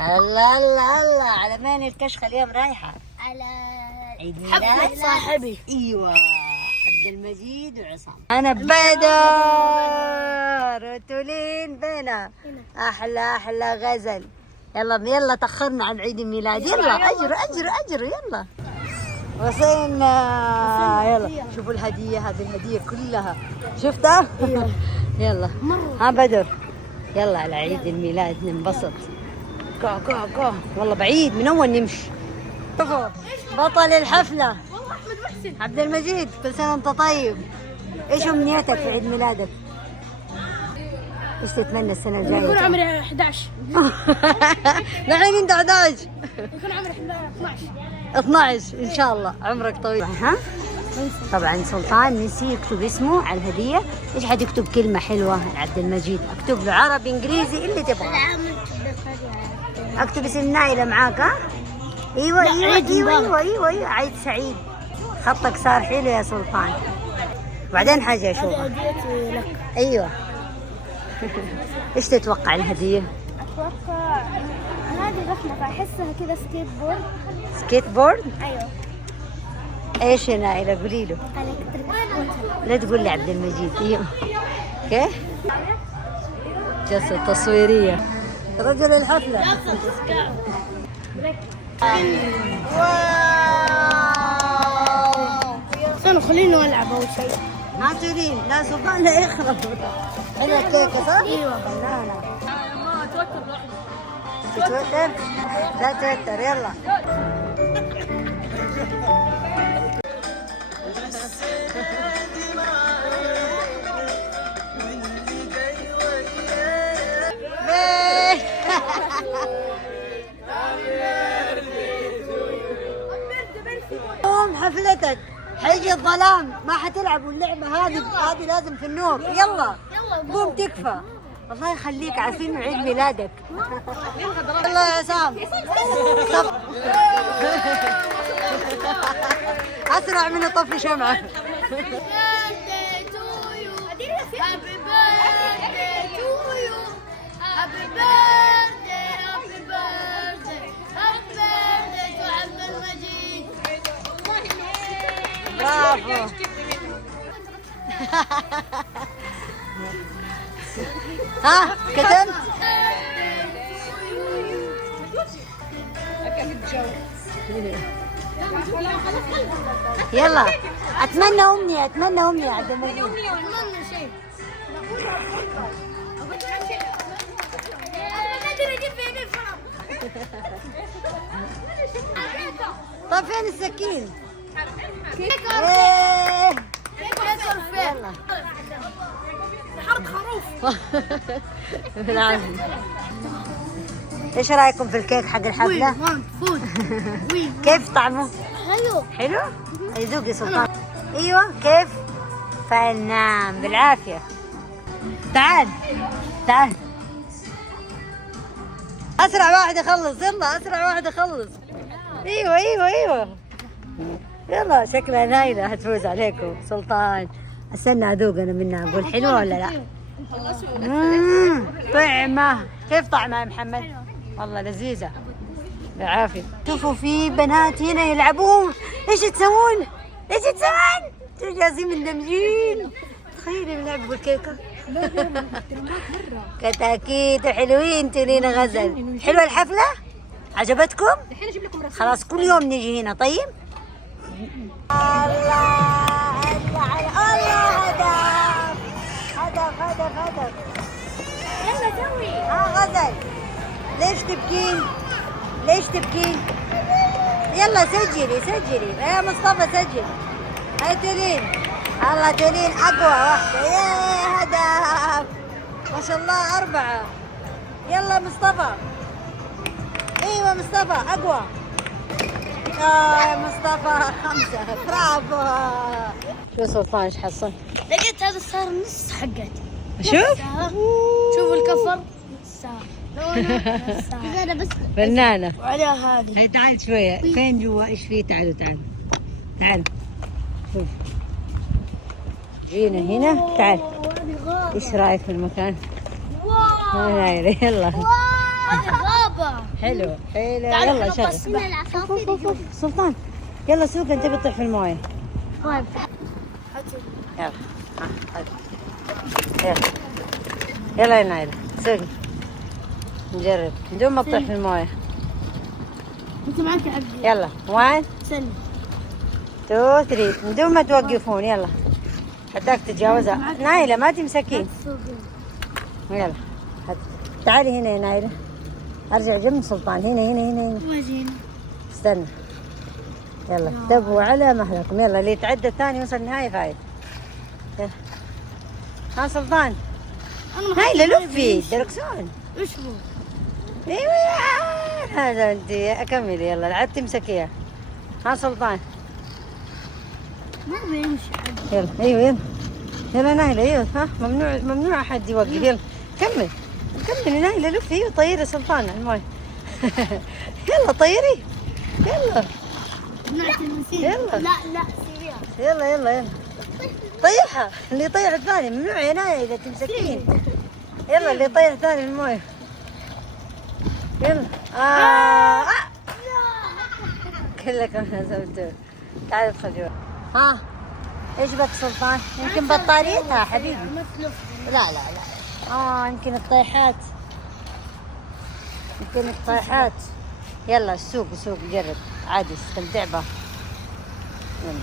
الله الله الله، على مين الكشخة اليوم رايحة؟ على عيد حفلة ميلاد صاحبي. ايوه، عبد المجيد وعصام. انا بدر وتولين بينا. احلى غزل. يلا تاخرنا عن عيد الميلاد. يلا اجروا يلا. وصلنا. يلا شوفوا الهدية، هذه الهدية كلها شفتها؟ يلا ها بدر، يلا على عيد الميلاد ننبسط. كو والله بعيد من اول نمشي. شوفوا بطل الحفلة عبد المجيد، كل سنة وانت طيب. ايش امنيتك في عيد ميلادك؟ ايش تتمنى السنة الجاية؟ يكون عمري 11. الحين انت 11. يكون عمري 12. 12 ان شاء الله، عمرك طويل. ها طبعا سلطان نسي يكتب اسمه على الهدية. ايش حتكتب كلمة حلوة لعبد المجيد؟ اكتب له عربي انجليزي اللي تبغاه. اكتب اسم نايلة معاك. ها ايوه عيد سعيد. خطك صار حلو يا سلطان. بعدين حاجة اشوفها. هديتي لك. ايوه. ايش تتوقع الهدية؟ اتوقع هذه رحمة، احسها كذا سكيت بورد. سكيت بورد؟ ايوه. ايش يا نايلة قولي له؟ لا تقول لي عبد المجيد. ايوه كيف؟ جلسة تصويرية. رجل الحفلة. استنوا خليني العب اول شيء. ما تريد لا سلطان لا يخرب. حلوة الكيكة صح؟ ايوه. فنانة. تتوتر؟ لا توتر يلا. يوم حفلتك حيجي الظلام، ما حتلعبوا اللعبة هذه لازم في النور. يلا قوم تكفى. الله يخليك، عارفين عيد ميلادك. يلا يا عصام اسرع من طفي شمعة. برافو. ها كتبت؟ يلا اتمنى امنية عبد المجيد. اتمنى شيء. طيب فين السكين؟ يلا حرق خروف. بالعافية. ايش رايكم في الكيك حق الحفلة؟ كيف طعمه؟ حلو؟ يذوق يا سلطان. ايوه كيف؟ فنان بالعافية. تعال اسرع واحد يخلص. يلا اسرع واحد يخلص. ايوه يلا. شكلها نايلة هتفوز عليكم. سلطان استنى اذوق انا منها، اقول حلوة ولا لا؟ طعمة. كيف طعمها يا محمد؟ والله لذيذة بالعافية. شوفوا في بنات هنا يلعبون. ايش تسوون؟ جالسين مندمجين. تخيلي بنلعب بالكيكة. كتاكيت وحلوين. تولين غزل. حلوة الحفلة؟ عجبتكم؟ خلاص كل يوم نجي هنا. طيب الله هدف. يلا سوي. غزل ليش تبكين؟ يلا سجلي يا مصطفى سجل. هاي تولين. الله تولين اقوى واحدة. يا هدف ما شاء الله 4. يلا مصطفى. ايوه مصطفى اقوى. يا مصطفى 5. برافو. شو سلطان ايش حصل؟ لقيت هذا صار نص حقتي. شوف الكفر نص هذا بس فنانة. وعليها هذه. هاي تعال شوية. فين جوا ايش فيه؟ تعالوا شوف. جينا هنا. تعال ايش رايك في المكان؟ واو. يلا بابا حلو حلو. يلا شغل. سلطان يلا سوق، انت بتطيح في المويه. طيب يلا يلا يلا يا نايلة سوقي نجرب بدون ما تطيح في المويه. انت معك عبد. يلا 1 سلم 2 3 بدون ما توقفون. يلا حتاك تتجاوزها. نايلة ما تمسكين. يلا تعالي هنا يا نايلة. ارجع جنب سلطان. هنا وين؟ استنى. يلا تبوا على مهلكم. يلا اللي يتعدى الثاني يوصل النهاية فايز. يلا ها سلطان. نايلة لفي دركسون. ايش هو؟ ايوه هذا انت. اكملي يلا العد تمسكيها. ها سلطان ما بيمشي. يلا. ايوه يلا يلا نايلة. ايوه ها ممنوع احد يوقف. يلا كملي نايلة لفي. ايوه طيري سلطان على الماي. يلا طيري يلا. يلا. لا سريع. يلا طيحها. اللي يطيح الثاني ممنوع يا نايلة تمسكين. يلا اللي يطيح الثاني من المويه. يلا كلكم نزلتوا. تعال ادخل جوا. ها ايش بك سلطان؟ يمكن بطاريتها حبيبي. لا يمكن الطيحات. يلا السوق جرب عادي استمتع به.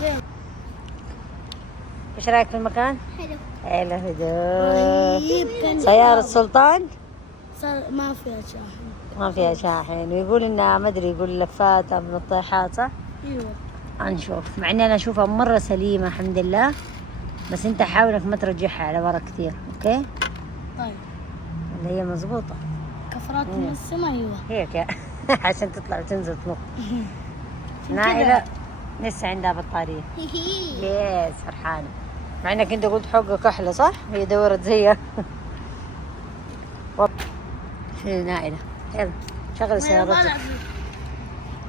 يلا. ايش رايك في المكان؟ حلو هدوء. سيارة سلطان صار ما فيها شاحن. ما فيها شاحن، ويقول انها ما ادري يقول لفات من الطيحات صح؟ ايوه نشوف. مع اني انا اشوفها مرة سليمة الحمد لله، بس انت حاول انك ما ترجعها على ورا كثير. اوكي؟ طيب اللي هي مضبوطة كفرات من السماء. ايوه هيك عشان تطلع وتنزل تنط. نايلة لسه عندها بطارية. يس فرحانة. مع انك انت قلت حقك احلى صح؟ هي دورت زيها. في نائلة. يلا شغل سيارتك.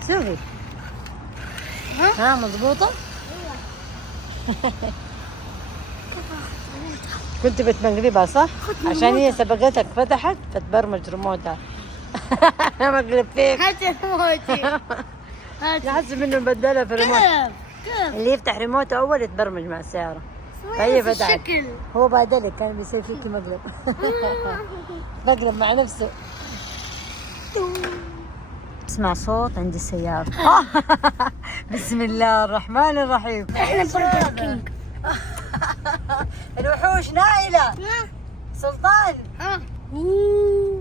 سوقي. ها مضبوطة؟ كنت بتمقلبها صح؟ عشان هي سبقتك فتحت فتبرمج ريموتها. انا مقلب فيك. هات ريموتي. تحسب انه بدلها في الريموت. كيف؟ اللي يفتح ريموته اول يتبرمج مع السيارة. فهي فتحت. الشكل. هو بادلك كان بيصير فيكي مقلب. مقلب مع نفسه. اسمع صوت عند السيارة. بسم الله الرحمن الرحيم. احنا برجر كينج. الوحوش نايلة. سلطان. ها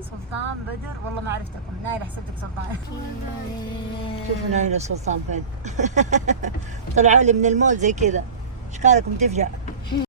سلطان بدر والله ما عرفتكم. نايلة حسبتك سلطان. شوفوا نايلة سلطان فين. طلعوا لي من المول زي كذا. اشكالكم تفجع.